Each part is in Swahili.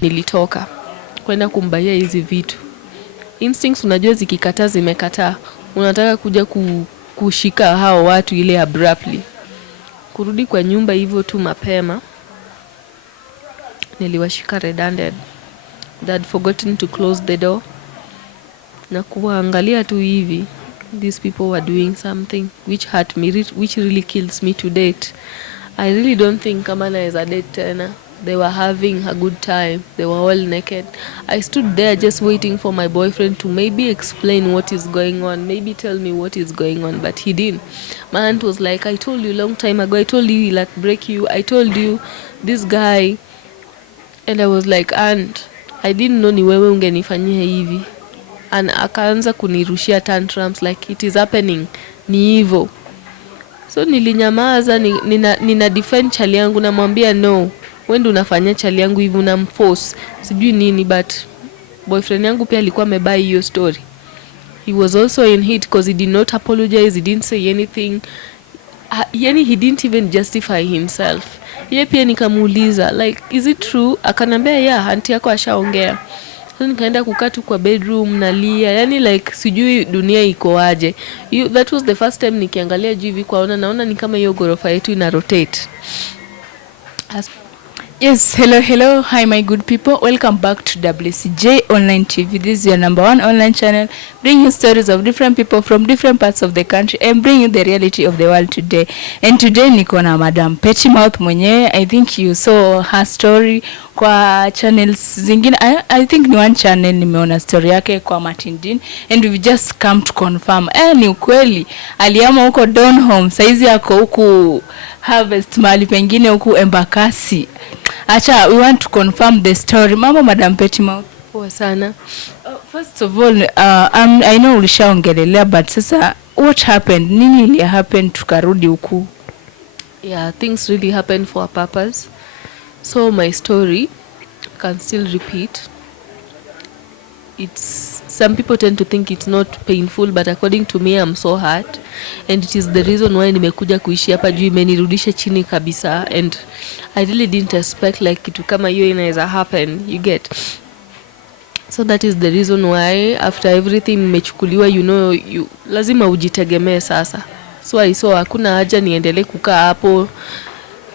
Nilitoka kwenda kumbaia hizi vitu. Instincts unajua zikikataa zimekataa. Unataka kuja kushika hao watu ile abruptly. Kurudi kwa nyumba hivyo tu mapema. Niliwashika red-handed. They had forgotten to close the door. Na kuangalia tu hivi. These people were doing something which hurt me, which really kills me to date. I really don't think kama naweza date tena. They were having a good time. They were all naked. I stood there just waiting for my boyfriend to maybe explain what is going on, maybe tell me what is going on, but he didn't. My aunt was like, I told you long time ago, I told you he'll break you, I told you this guy. And I was like, aunt, I didn't know ni wewe ungenifanyia hivi. And akaanza kunirushia tantrums like it is happening, ni hivyo. So nilinyamaza, nina defend chali yangu, namwambia no. Wendo unafanya chali yangu hivi unamforce sijui nini, but boyfriend yangu pia alikuwa amebai hiyo story. He was also in hit because he did not apologize, he didn't say anything. Yani he didn't even justify himself. Yeye pia nikamuuliza like is it true? Akanambia yeah, auntie yako ashaongea. So nikaenda kukaa tu kwa bedroom nalia, yani like sijui dunia iko aje. That was the first time nikiangalia juu hivi naona ni kama hiyo gorofa yetu ina rotate. Yes, hello, hi my good people. Welcome back to WCJ Online TV. This is your number one online channel, bringing you stories of different people from different parts of the country and bring you the reality of the world today. And today niko na Madam Pettymouth mwenyewe. I think you saw her story kwa channels zingine. I think ni one channel nimeona story yake kwa Martin Dean, and we just come to confirm. Ni ukweli aliama huko Donholm, saizi yako huku Harvest, mali pengine huku Embakasi. Acha, we want to confirm the story. Mama Madam Pettymouth. Poa sana. First of all, I know ulishaongelelea, but sasa what happened? Nini ili happen tukarudi huku? Yeah, things really happened for a purpose. So my story can still repeat. Some people tend to think it's not painful, but according to me I'm so hurt, and it is the reason why nimekuja kuishi hapa juu imenirudisha chini kabisa, and I really didn't expect like kitu kama hiyo inaweza happen, you get. So that is the reason why after everything imechukuliwa, lazima ujitegemee sasa. So I saw hakuna haja niendelee kukaa hapo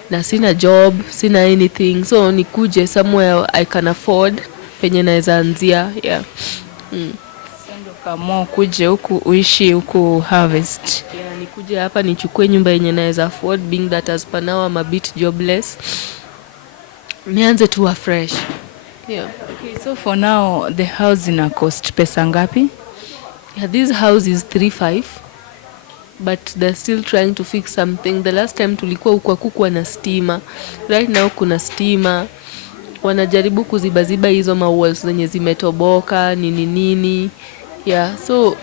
na sina job, sina anything, so nikuje somewhere I can afford penye naweza anzia. Yeah. Sendo kama kuje huku uishi huku Harvest. Yeah, nikuje hapa nichukue nyumba yenye naweza afford, being that as per now I'm a bit jobless. Nianze tu afresh. Yeah. Okay, so for now the house ina cost pesa ngapi? Yeah, this house is 3.5, but they're still trying to fix something. The last time tulikuwa huko kukuwa na stima. Right now kuna stima. Wanajaribu kuzibaziba hizo walls zenye zimetoboka nini. Yeah, so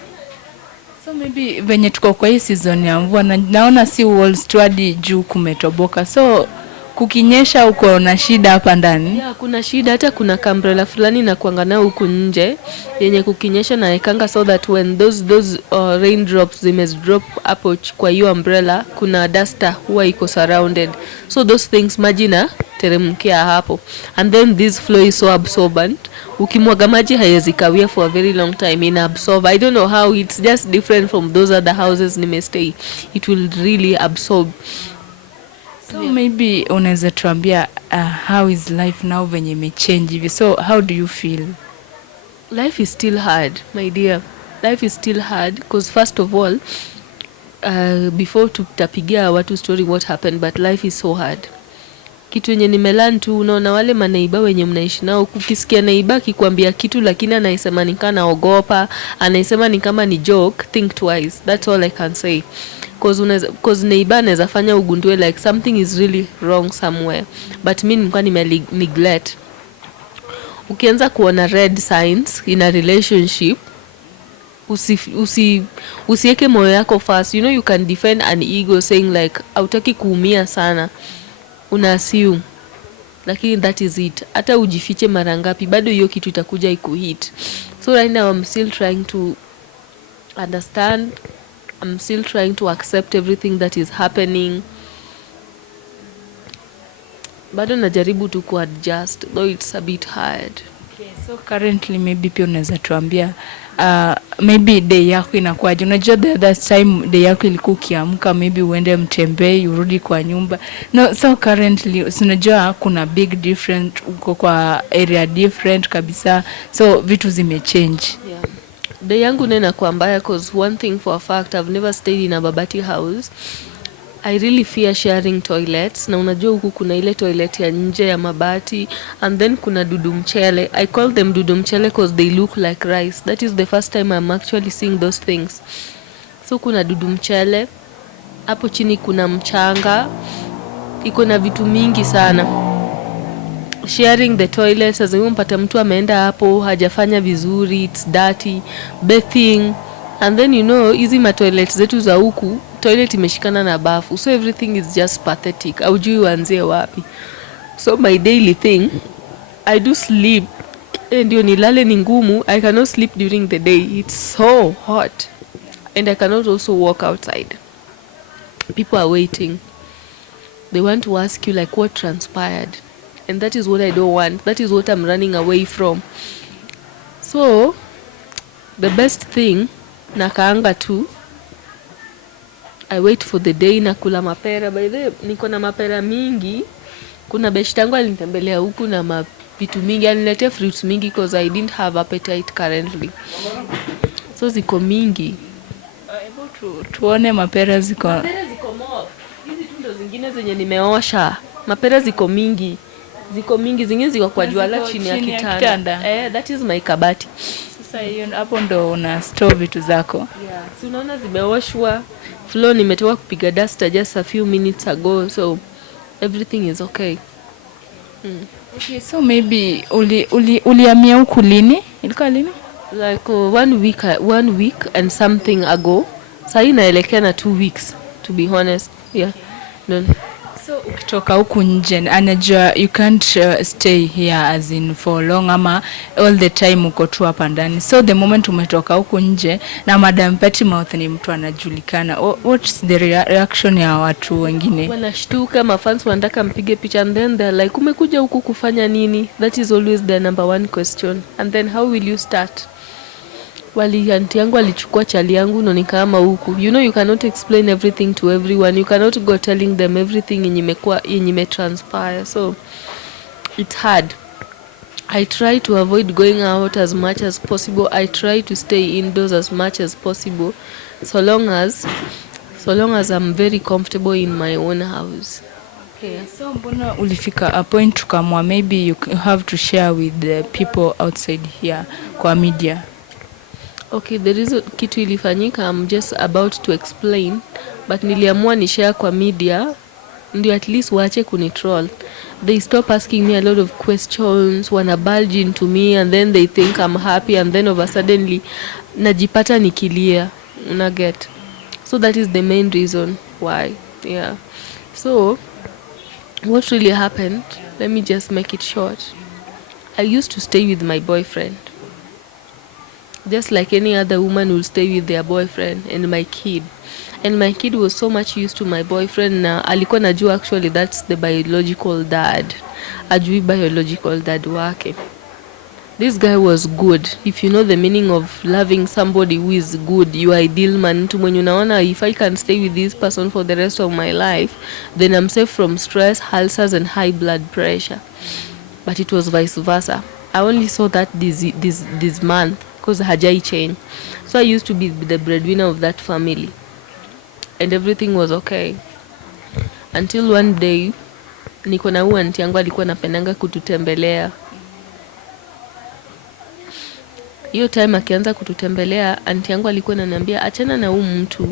maybe venye tuko kwa hii season ya mvua naona si walls tu hadi juu kumetoboka. So kukinyesha uko na shida hapa ndani? Yeah, kuna shida, hata kuna umbrella fulani na kuangana huku nje yenye kukinyesha na ekanga, so that when those raindrops drop hapo kwa hiyo umbrella, kuna duster huwa iko surrounded, so those things maji na teremkia hapo, and then this floor is so absorbent. Ukimwaga maji haiwezi kawia for a very long time, ina absorb. I don't know how, it's just different from those other houses nimestay. It will really absorb. So yeah. Maybe unaweza tuambia how is life now venye imechange hivi? So how do you feel? Life is still hard, my dear. Life is still hard because first of all, before tutapigia watu story what happened, but life is so hard. Kitu yenye nimelearn tu, unaona wale maneiba wenye mnaishi nao, kukisikia neiba kikwambia kitu lakini anaisema ni kana ogopa, anaisema ni kama ni joke, think twice. That's all I can say. Cause neighbor anaweza fanya ugundue like something is really wrong somewhere, but mimi nilikuwa neglect. Ukianza kuona red signs in a relationship, usiweke moyo yako first. You can defend an ego saying like hautaki kuumia sana, una assume, lakini that is it. Hata ujifiche mara ngapi bado hiyo kitu itakuja ikuhit. So right now I'm still trying to understand I'm still trying to accept everything that is happening. Bado najaribu tu kuadjust, though it's a bit hard. Okay, so currently maybe pia unaweza tuambia maybe day yako inakuwaje? Unajua the other time day yako ilikuwa ukiamka maybe uende mtembee urudi kwa nyumba. No, so currently unajua kuna big different, uko kwa area different kabisa, so vitu zimechange. Yeah. Day yangu nena kwa mbaya cause one thing for a fact, I've never stayed in a babati house. I really fear sharing toilets. Na unajua huku kuna ile toilet ya nje ya mabati, and then kuna dudu mchele. I call them dudu mchele cause they look like rice. That is the first time I'm actually seeing those things. So kuna dudu mchele, hapo chini kuna mchanga, iko na vitu mingi sana. Sharing the toilet, sasa umpata mtu ameenda hapo hajafanya vizuri, it's dirty, bathing, and then hizi ma toilet zetu za huku toilet imeshikana na bafu, so everything is just pathetic. Aujui uanzie wapi. So my daily thing, I do sleep, ndio nilale ni ngumu. I cannot sleep during the day, it's so hot, and I cannot also walk outside. People are waiting, they want to ask you like what transpired, and that is what I don't want. That is what I'm running away from. So the best thing, nakaanga tu, I wait for the day, nakula mapera. By the way, niko na mapera mingi. Kuna beshte yangu alinitembelea huku na vitu mingi, aliniletea fruits mingi because I didn't have appetite currently. So ziko mingi. Tuone mapera ziko. Mapera ziko more. Hizi tu ndo zingine zenye nimeosha. Mapera ziko mingi. Ziko mingi, zingine ziko kwa juala chini ya kitanda. That is my kabati. Sasa hiyo hapo ndo una store vitu zako. Yeah. Si unaona zimeoshwa. Floor nimetoka kupiga duster just a few minutes ago, so everything is okay. Okay, so maybe ulihamia huku lini? Ilikuwa lini? Like 1 week and something ago. Sasa inaelekea na 2 weeks to be honest. Yeah. No. So ukitoka huku nje, anajua you can't stay here as in for long ama all the time uko tu hapa ndani. So the moment umetoka huku nje na Madam Pettymouth ni mtu anajulikana, what's the reaction ya watu wengine? Wanashtuka, mafans wanataka mpige picha, and then they're like, umekuja huku kufanya nini? That is always the number one question. And then how will you start? Aunti yangu alichukua chali yangu na nikama huku. You cannot explain everything to everyone. You cannot go telling them everything yenye imetranspire. So it's hard. I try to avoid going out as much as possible. I try to stay indoors as much as possible, so long as I'm very comfortable in my own house. Okay, so mbona ulifika a point tukamwa maybe you have to share with the people outside here kwa media? Okay, there is kitu ilifanyika, I'm just about to explain, but niliamua ni share kwa media ndio at least waache kunitroll. They stop asking me a lot of questions, wana bulge into me, and then they think I'm happy, and then over suddenly najipata nikilia, una get. So that is the main reason why. Yeah. So what really happened, let me just make it short. I used to stay with my boyfriend, just like any other woman will stay with their boyfriend, and my kid. And my kid was so much used to my boyfriend na alikuwa najua actually that's the biological dad. Ajui biological dad wake. This guy was good. If you know the meaning of loving somebody who is good, you are ideal man. Mtu mwenye unaona if I can stay with this person for the rest of my life, then I'm safe from stress, ulcers and high blood pressure. But it was vice versa. I only saw that this month because hajai change. So I used to be the breadwinner of that family, and everything was okay until one day niko na aunti yangu alikuwa anapendanga kututembelea. Hiyo time akianza kututembelea, aunti yangu alikuwa ananiambia achana na mtu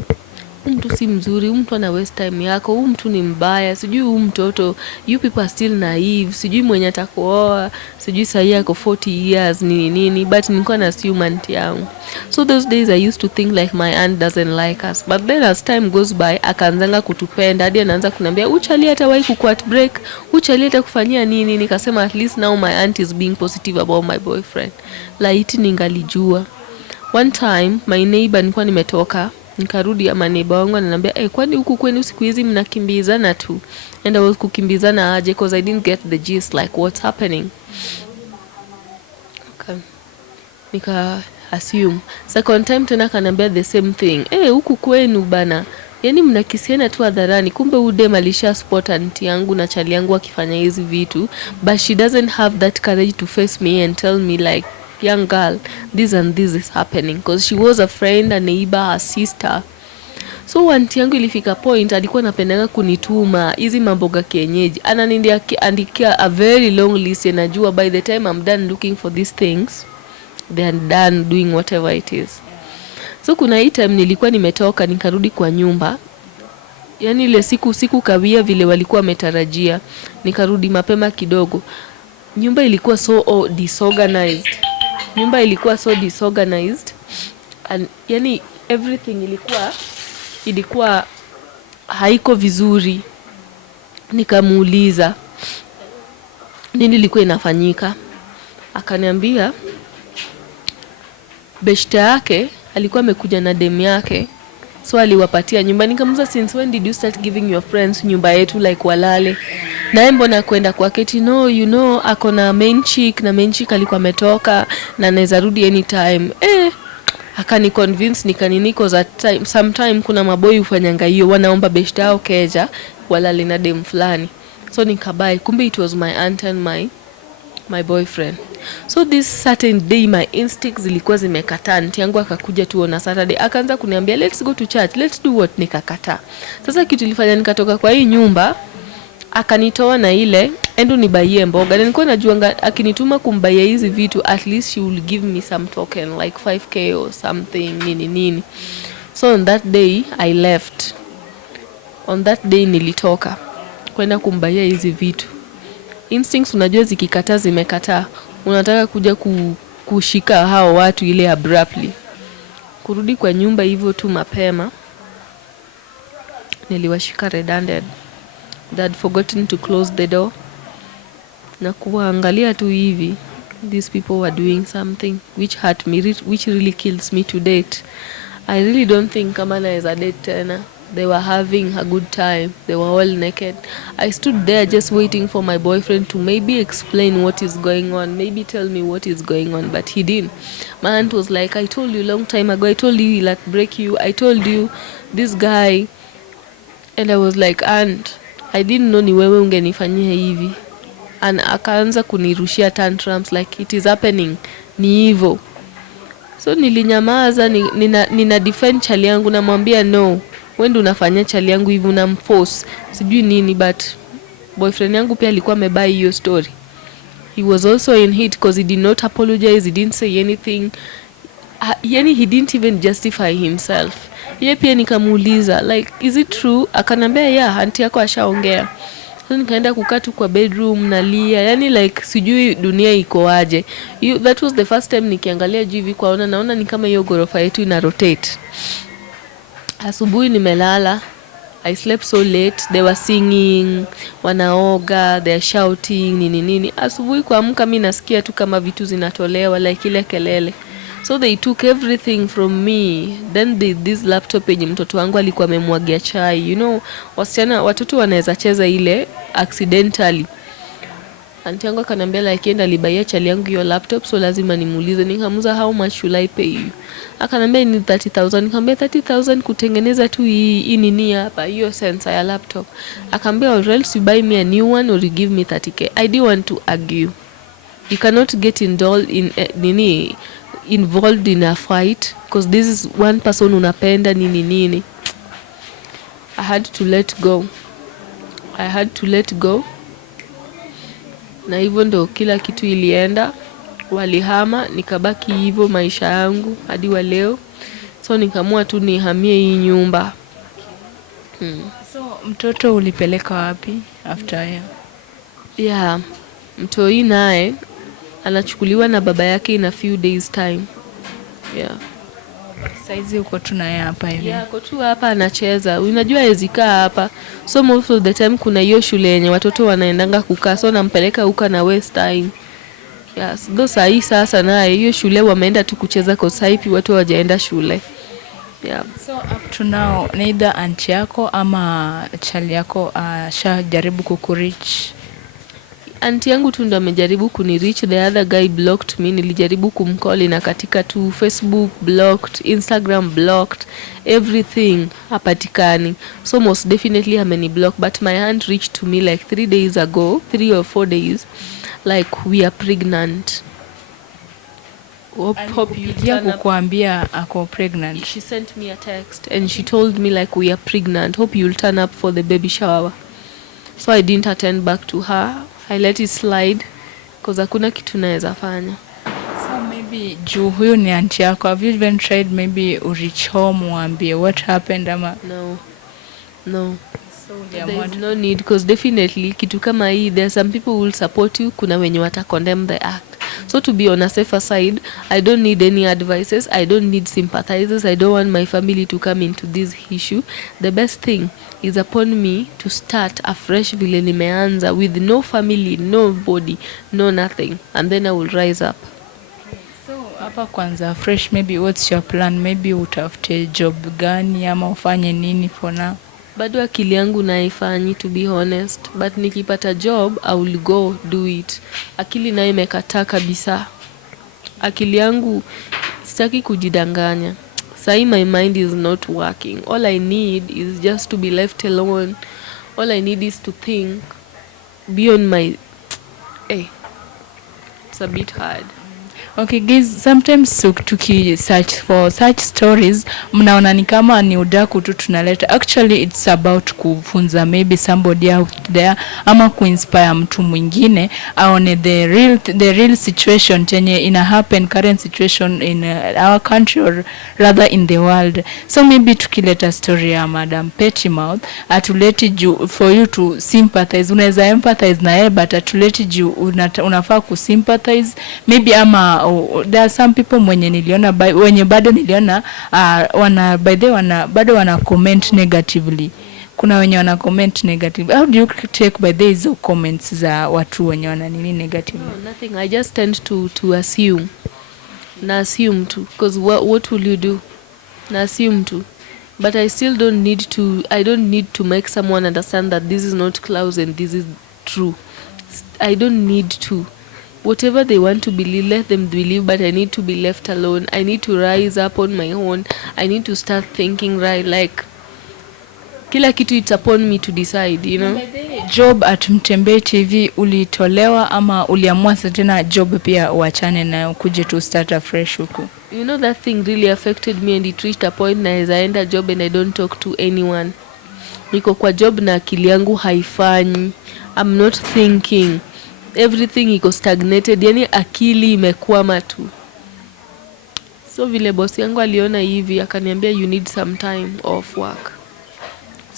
si mzuri, mtu ana waste time yako, mtu ni mbaya, sijui mtoto, you people are still naive, sijui mwenye atakuoa, sijui sahi yako 40 years nini, but nilikuwa na assume aunti yangu. So those days I used to think like my aunt doesn't like us, but then as time goes by akaanzanga kutupenda, hadi anaanza kuniambia uchali hatawahi kuquat break, uchali hata kufanyia nini. Nikasema at least now my aunt is being positive about my boyfriend. Laiti ningalijua. One time my neighbor, nilikuwa nimetoka Nikarudi ama neighbor wangu ananiambia, kwani huku kwenu siku hizi mnakimbizana tu? And I was kukimbizana aje, because I didn't get the gist, like what's happening. Okay. Nika assume. Second time tena kanambia the same thing. Huku kwenu bana, yani mnakisiana tu hadharani. Kumbe udem alisha spot aunti yangu na chali yangu akifanya hizi vitu, but she doesn't have that courage to face me and tell me like, young girl, this and this is happening, because she was a friend, a neighbor, a sister. So aunti yangu ilifika point alikuwa anapendanga kunituma hizi mamboga kienyeji. Ananiandikia a very long list, and najua by the time I'm done looking for these things, they are done doing whatever it is. So kuna hii time nilikuwa nimetoka nikarudi kwa nyumba. Yani ile siku kawia vile walikuwa wametarajia. Nikarudi mapema kidogo. Nyumba ilikuwa so disorganized. And yani everything ilikuwa haiko vizuri. Nikamuuliza nini ilikuwa inafanyika. Akaniambia beshte yake alikuwa amekuja na demu yake, so aliwapatia nyumba. Nikamuuliza, since when did you start giving your friends nyumba yetu like walale? Naye mbona kwenda kwa keti? No, you know ako na main chick, na main chick alikuwa ametoka na anaweza rudi anytime. Akani convince niko za time. Sometime kuna maboy ufanyanga hiyo, wanaomba beshte yao keja walale na demu fulani. So nikabai, kumbe it was my aunt and my boyfriend. So this certain day my instincts zilikuwa zimekataa. Aunti yangu akakuja tu on Saturday, akaanza kuniambia let's go to church, let's do what. Nikakataa. Sasa kitu ilifanya nikatoka kwa hii nyumba, akanitoa na ile endo nibaie mboga. Nilikuwa najua akinituma kumbaia hizi vitu, at least she will give me some token like 5k or something nini. So on that day I left. On that day nilitoka kwenda kumbaia hizi vitu. Instincts unajua zikikataa zimekataa. Unataka kuja kushika hao watu ile abruptly. Kurudi kwa nyumba hivyo tu mapema, niliwashika red-handed. They had forgotten to close the door. Na kuangalia tu hivi, these people were doing something which hurt me, which really kills me to date. I really don't think kama naweza date tena. They were having a good time. They were all naked. I stood there just waiting for my boyfriend to maybe explain what is going on, maybe tell me what is going on, but he didn't. My aunt was like, I told you long time ago, I told you he'll break you, I told you this guy. And I was like, aunt, I didn't know ni wewe ungenifanyia hivi. And akaanza kunirushia tantrums like it is happening, ni hivyo. So nilinyamaza, nina defend chali yangu, namwambia no, wewe ndio unafanya chali yangu hivi, unamforce sijui nini. But boyfriend yangu pia alikuwa amebai hiyo story. He was also in hit because he did not apologize, he didn't say anything. Yani he didn't even justify himself. Yeye pia nikamuuliza like, is it true? Akanambia yeah, aunti yako ashaongea. So nikaenda kukaa tu kwa bedroom nalia, yani like sijui dunia iko aje. That was the first time nikiangalia juu hivi kwaona, naona ni kama hiyo gorofa yetu ina rotate. Asubuhi nimelala, I slept so late, they were singing, wanaoga, they are shouting, nini. Asubuhi kuamka mimi nasikia tu kama vitu zinatolewa like ile kelele. So they took everything from me. Then this laptop yenye mtoto wangu alikuwa amemwagia chai. You know, watoto wanaweza cheza ile accidentally. Aunti yangu akaniambia like yenda alibaia chali yangu hiyo laptop, so lazima nimuulize. Nikamuuliza how much should I pay you? Akaniambia ni 30,000. Nikamwambia 30,000 kutengeneza tu hii nini hapa, hiyo sensor ya laptop. Akaniambia or else you buy me a new one or you give me 30k. I didn't want to argue. You cannot get involved in a fight because this is one person unapenda nini. I had to let go. Na hivyo ndo kila kitu ilienda. Walihama, nikabaki hivyo maisha yangu hadi wa leo. So nikamua tu nihamie hii nyumba. So mtoto ulipeleka wapi after hiyo? Yeah, mtoi naye anachukuliwa na baba yake in a few days time. Yeah. Saizi uko tu naye hapa hivi? Yeah, uko tu hapa anacheza. Unajua ezikaa hapa. So most of the time kuna hiyo shule yenye watoto wanaendanga kukaa. So nampeleka huko na waste time. Yes, ndo sahi sasa naye hiyo shule wameenda tu kucheza kwa saipi, watu hawajaenda shule. Yeah. So up to now neither aunt yako ama chali yako shajaribu kukureach? Aunti yangu tu ndo amejaribu kunireach, the other guy blocked me. Nilijaribu kumcall na katika tu Facebook blocked, Instagram blocked, everything hapatikani. So most definitely ameni block, but my aunt reached to me like 3 days ago, 3 or 4 days, like we are pregnant. Hope you turn up. Kukuambia ako pregnant? She sent me a text and she told me like we are pregnant, hope you'll turn up for the baby shower. So I didn't attend back to her. I let it slide because hakuna kitu naweza fanya. So maybe juu huyu ni auntie yako, have you even tried maybe reach home uambie what happened ama? No. So there is no need because definitely kitu kama hii, there are some people who will support you, kuna wenye wata condemn the act. So to be on a safer side, I don't need any advices, I don't need sympathizers, I don't want my family to come into this issue. The best thing is upon me to start afresh vile nimeanza, with no family, nobody, no nothing, and then I will rise up. So hapa kwanza fresh, maybe what's your plan? Maybe utafute job gani ama ufanye nini for now? Bado akili yangu naifanyi, to be honest, but nikipata job I will go do it. Akili nayo imekataa kabisa. Akili yangu sitaki kujidanganya. Sai my mind is not working. All I need is just to be left alone. All I need is to think beyond my it's a bit hard. Okay guys, sometimes tuki search for such stories mnaona ni kama ni udaku tu tunaleta. Actually it's about kufunza maybe somebody out there ama kuinspire mtu mwingine aone the real situation chenye ina happen, current situation in our country or rather in the world. So maybe tukileta story ya Madam Pettymouth atuleti juu for you to sympathize. Unaweza empathize na yeye but atuleti juu unafaa kusympathize maybe ama there are some people mwenye niliona wenye bado niliona bado wana comment negatively. Kuna wenye wana comment negative. How do you take by these comments za watu wenye wana nini negative? No, nothing. I just tend to assume. Na assume too, because what will you do? Na assume too. But I still don't need to make someone understand that this is not clouds and this is true. I don't need to. Whatever they want to believe, let them believe, but I need to be left alone. I need to rise up on my own. I need to start thinking right, like kila kitu it's upon me to decide, you know. Job at Mtembei TV ulitolewa ama uliamua tena job pia uachane na ukuje to start afresh huku? You know, that thing really affected me and it reached a point na I end a job and I don't talk to anyone. Niko kwa job na akili yangu haifanyi. I'm not thinking. Everything iko stagnated, yani akili imekwama tu. So vile boss yangu aliona hivi akaniambia you need some time off work.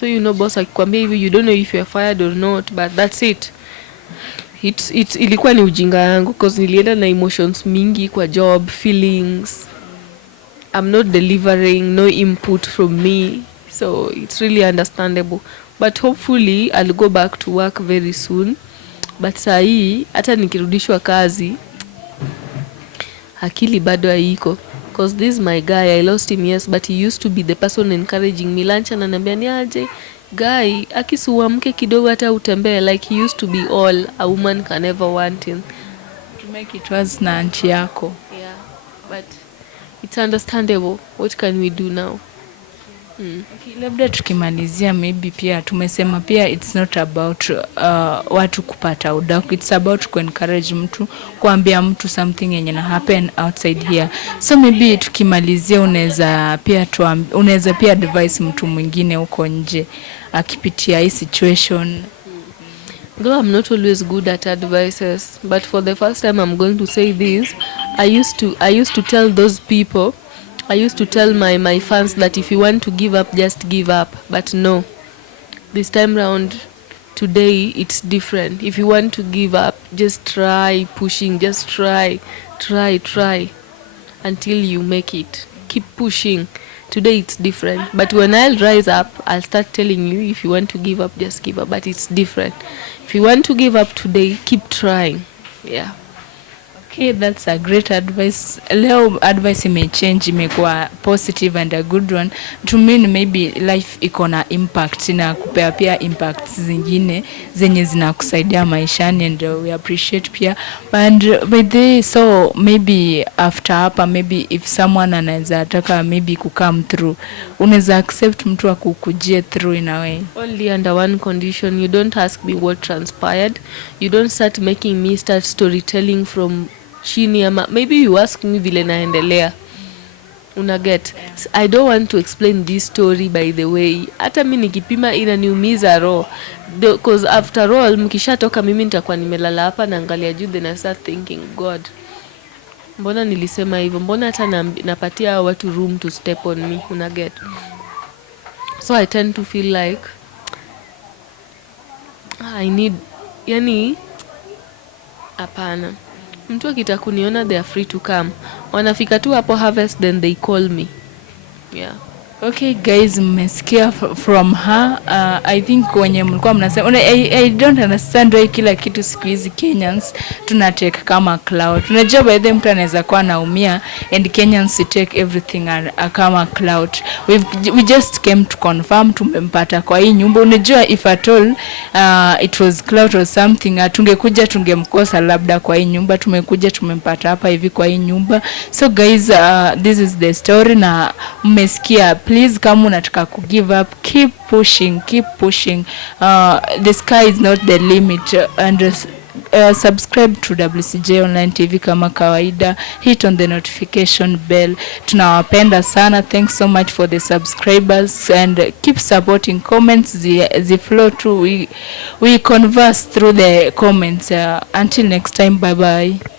So you know boss akikwambia hivi you don't know if you are fired or not, but that's it. Ilikuwa ni ujinga yangu because nilienda na emotions mingi kwa job, feelings. I'm not delivering, no input from me. So it's really understandable. But hopefully I'll go back to work very soon. But saa hii hata nikirudishwa kazi akili bado haiko, because this is my guy. I lost him, yes, but he used to be the person encouraging me. Lunch ananiambia ni aje guy, akisuamke kidogo hata utembee, like he used to be all a woman can ever want him to make it was na auntie yako. Yeah, but it's understandable. What can we do now? Okay, labda tukimalizia maybe pia tumesema pia it's not about watu kupata udaku, it's about ku encourage mtu, kuambia mtu something yenye na happen outside here. So maybe tukimalizia unaweza pia advise mtu mwingine huko nje akipitia hii situation. Though I'm not always good at advices, but for the first time I'm going to say this. I used to tell those people, I used to tell my fans that if you want to give up, just give up. But no, this time round, today, it's different. If you want to give up, just try pushing, just try until you make it. Keep pushing. Today it's different. But when I'll rise up, I'll start telling you, if you want to give up, just give up. But it's different. If you want to give up today, keep trying. Yeah. Okay, that's a great advice. Leo advice imechange, imekuwa positive and a good one. To me maybe life iko na impact na kupea pia impacts zingine zenye zinakusaidia maishani, and we appreciate pia. And by the so maybe after hapa, maybe if someone anaweza taka maybe come through, unaweza accept mtu akukujie through in a way? Only under one condition: you don't ask me what transpired. You don't start making me start storytelling from chini, ama maybe you ask me vile naendelea, una get. I don't want to explain this story by the way. Hata mi nikipima inaniumiza roho, because after all mkishatoka mimi nitakuwa nimelala hapa naangalia juu, then I start thinking, God, mbona nilisema hivyo? Mbona hata napatia watu room to step on me, una get. So I tend to feel like I need, yani hapana, mtu akitaka kuniona they are free to come. Wanafika tu hapo harvest, then they call me. Yeah. Okay guys, mmesikia from her. I think wenye mlikuwa mnasema, I don't understand why kila kitu siku hizi Kenyans tunatake kama cloud. Unajua by the mtu anaweza kuwa naumia and Kenyans take everything kama cloud. We just came to confirm tumempata kwa hii nyumba. Unajua if at all it was cloud or something, tungekuja tungemkosa labda kwa hii nyumba. Tumekuja tumempata hapa hivi kwa hii nyumba. So guys, this is the story na mmesikia. Please, kama unataka ku give up, keep pushing. The sky is not the limit. And subscribe to WCJ Online TV kama kawaida. Hit on the notification bell. Tunawapenda sana. Thanks so much for the subscribers, and keep supporting. Comments the flow too. We converse through the comments. Until next time, bye bye.